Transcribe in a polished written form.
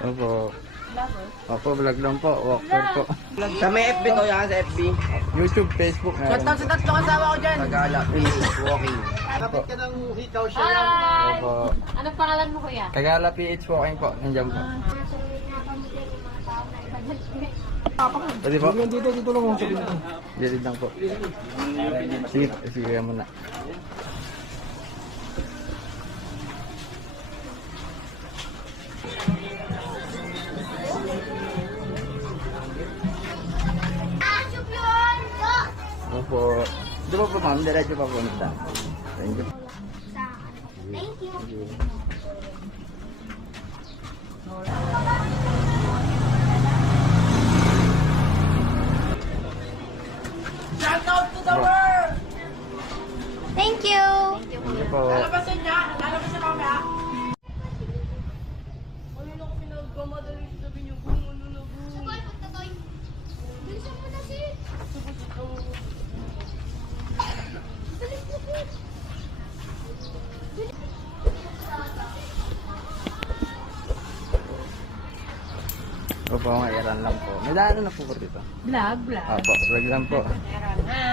Opo. Opo, vlog lang po. Walker po. Sa may FB ko yan, sa FB. YouTube, Facebook. Shoutout sa tatlong asawa ko dyan. Tagala, PH Walking. Kapit ka ng hikaw siya. Opo. Anong pangalan mo kuya? Kagala PH Walking po. Nandiyan po. Pwede po? Dito lang ako sa dito. Dilid lang po. Sige, sige muna. Opo. Di ba po ma'am? Diretso pa punta. Thank you. Thank you. Shoutout to the world! Thank you. Thank you po. Lalabasin niya! Lalabasin mamaya! Bilisan mo na si. Opo, ngayon lang po. May daanan na po po dito. Vlog. Opo, vlog lang po. Meron.